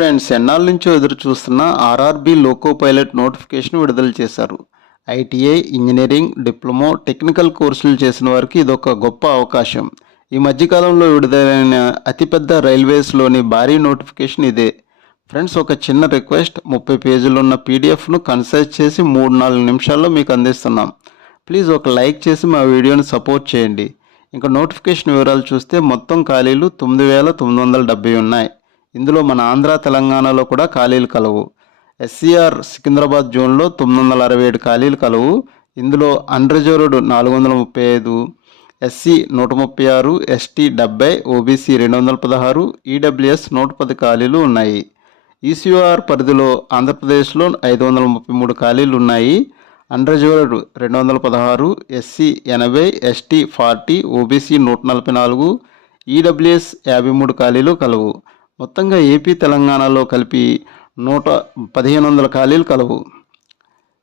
Friends, ఎన్నాళ్ళ నుంచో ఎదురు చూస్తున్న ఆర్ఆర్బీ లోకో పైలట్ నోటిఫికేషన్ విడుదల చేశారు. ఐటీఐ, ఇంజనీరింగ్, డిప్లొమా, టెక్నికల్ కోర్సులు చేసిన వారికి ఇదొక గొప్ప అవకాశం. ఈ మధ్యకాలంలో విడుదలైన అతిపెద్ద రైల్వేస్లోని భారీ నోటిఫికేషన్ ఇదే. ఫ్రెండ్స్, ఒక చిన్న రిక్వెస్ట్, 30 పేజీలు ఉన్న పీడిఎఫ్ను కన్సైజ్ చేసి 3-4 నిమిషాల్లో మీకు అందిస్తున్నాం. ప్లీజ్ ఒక లైక్ చేసి మా వీడియోని సపోర్ట్ చేయండి. ఇంకా నోటిఫికేషన్ వివరాలు చూస్తే మొత్తం ఖాళీలు 9,970 ఉన్నాయి. ఇందులో మన ఆంధ్ర, తెలంగాణలో కూడా ఖాళీలు కలవు. ఎస్సీఆర్ సికింద్రాబాద్ జోన్లో 967 ఖాళీలు కలవు. ఇందులో unreserved 435, SC 136, ST 70, OBC 216, EWS 110 ఖాళీలు ఉన్నాయి. ఈసీఆర్ పరిధిలో ఆంధ్రప్రదేశ్లో 533 ఖాళీలు ఉన్నాయి. Unreserved 216, SC 80, ST 40, OBC 144, EWS 53 ఖాళీలు కలవు. మొత్తంగా ఏపీ, తెలంగాణలో కలిపి 1,500 ఖాళీలు కలవు.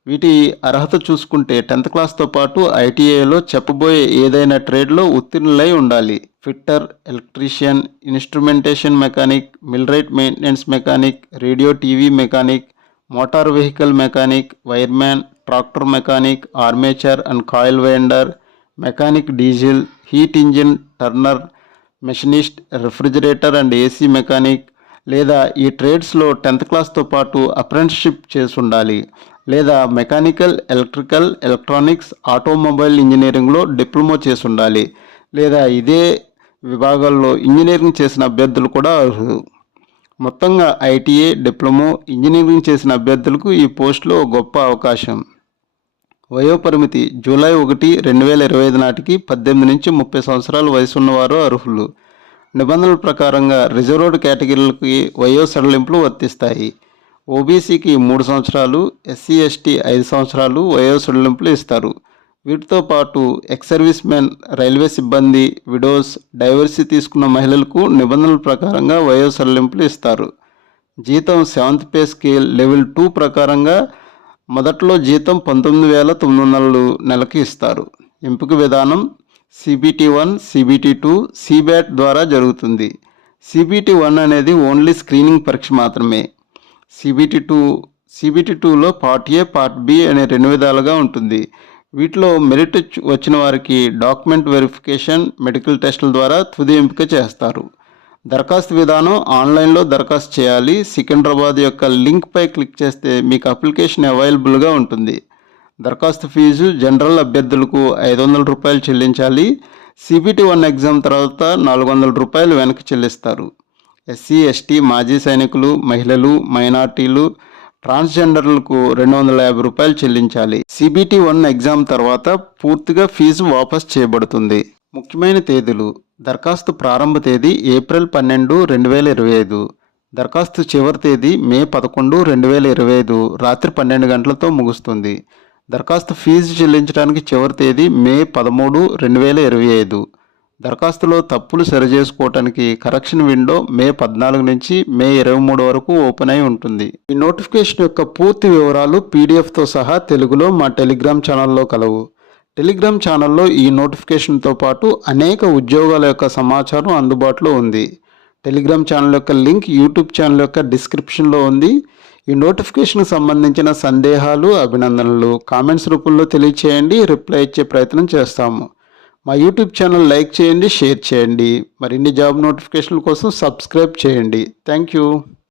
వీటి అర్హత చూసుకుంటే 10th క్లాస్తో పాటు ఐటీఐలో చెప్పబోయే ఏదైనా ట్రేడ్లో ఉత్తీర్ణులై ఉండాలి. Fitter, electrician, instrumentation mechanic, millwright maintenance mechanic, radio TV mechanic, motor vehicle mechanic, wireman, tractor mechanic, armature and coil winder, mechanic diesel, heat engine turner, machinist, refrigerator and AC mechanic, లేదా ఈ ట్రేడ్స్లో 10th క్లాస్తో పాటు apprenticeship చేసి ఉండాలి, లేదా mechanical, electrical, electronics, automobile ఇంజనీరింగ్లో diploma చేసి ఉండాలి, లేదా ఇదే విభాగాల్లో ఇంజనీరింగ్ చేసిన అభ్యర్థులు కూడా అర్హులు. మొత్తంగా ఐటీఐ, డిప్లొమా, ఇంజనీరింగ్ చేసిన అభ్యర్థులకు ఈ పోస్టులో గొప్ప అవకాశం. వయోపరిమితి జూలై 1, 2025 నాటికి 18 నుంచి 30 సంవత్సరాల వయసు ఉన్నవారు అర్హులు. నిబంధనల ప్రకారంగా రిజర్వ్డ్ కేటగిరీలకి వయో సడలింపులు వర్తిస్తాయి. ఓబీసీకి 3 సంవత్సరాలు, ఎస్సీ ఎస్టీ 5 సంవత్సరాలు వయో సడలింపులు ఇస్తారు. వీటితో పాటు ఎక్స్ సర్వీస్ మెన్, రైల్వే సిబ్బంది, విడోస్, డైవర్సీ తీసుకున్న మహిళలకు నిబంధనల ప్రకారంగా వయో సడలింపులు ఇస్తారు. జీతం 7th పే స్కేల్ లెవెల్ 2 ప్రకారంగా మొదట్లో జీతం 19,900 నెలకి ఇస్తారు. ఎంపిక విధానం CBT1, CBT2, CBAT ద్వారా జరుగుతుంది. CBT1 అనేది ఓన్లీ స్క్రీనింగ్ పరీక్ష మాత్రమే. CBT2లో పార్ట్ ఏ, పార్ట్ బి అనే 2 విధాలుగా ఉంటుంది. వీటిలో మెరిట్ వచ్చిన వారికి డాక్యుమెంట్ వెరిఫికేషన్, మెడికల్ టెస్టుల ద్వారా తుది ఎంపిక చేస్తారు. దరఖాస్తు విధానం ఆన్లైన్లో దరఖాస్తు చేయాలి. సికింద్రాబాద్ యొక్క లింక్పై క్లిక్ చేస్తే మీకు అప్లికేషన్ అవైలబుల్గా ఉంటుంది. దరఖాస్తు ఫీజు జనరల్ అభ్యర్థులకు 500 రూపాయలు చెల్లించాలి. CBT1 ఎగ్జామ్ తర్వాత 400 రూపాయలు వెనక్కి చెల్లిస్తారు. ఎస్సీ, ఎస్టీ, మాజీ సైనికులు, మహిళలు, మైనార్టీలు, ట్రాన్స్జెండర్లకు 250 రూపాయలు చెల్లించాలి. CBT1 ఎగ్జామ్ తర్వాత పూర్తిగా ఫీజు వాపస్ చేయబడుతుంది. ముఖ్యమైన తేదీలు: దరఖాస్తు ప్రారంభ తేదీ ఏప్రిల్ 12, 2025. దరఖాస్తు చివరి తేదీ మే 11, 2025 రాత్రి 12 గంటలతో ముగుస్తుంది. దరఖాస్తు ఫీజు చెల్లించడానికి చివరి తేదీ మే 13, 2025. దరఖాస్తులో తప్పులు సరిచేసుకోవడానికి కరెక్షన్ విండో మే 14 నుంచి మే 23 వరకు ఓపెన్ అయి ఉంటుంది. ఈ నోటిఫికేషన్ యొక్క పూర్తి వివరాలు పీడిఎఫ్తో సహా తెలుగులో మా టెలిగ్రామ్ ఛానల్లో కలవు. టెలిగ్రామ్ ఛానల్లో ఈ నోటిఫికేషన్తో పాటు అనేక ఉద్యోగాల యొక్క సమాచారం అందుబాటులో ఉంది. టెలిగ్రామ్ ఛానల్ యొక్క లింక్ యూట్యూబ్ ఛానల్ యొక్క డిస్క్రిప్షన్లో ఉంది. ఈ నోటిఫికేషన్కి సంబంధించిన సందేహాలు, అభినందనలు కామెంట్స్ రూపంలో తెలియచేయండి. రిప్లై ఇచ్చే ప్రయత్నం చేస్తాము. మా యూట్యూబ్ ఛానల్ లైక్ చేయండి, షేర్ చేయండి. మరిన్ని జాబ్ నోటిఫికేషన్ల కోసం సబ్స్క్రైబ్ చేయండి. Thank you.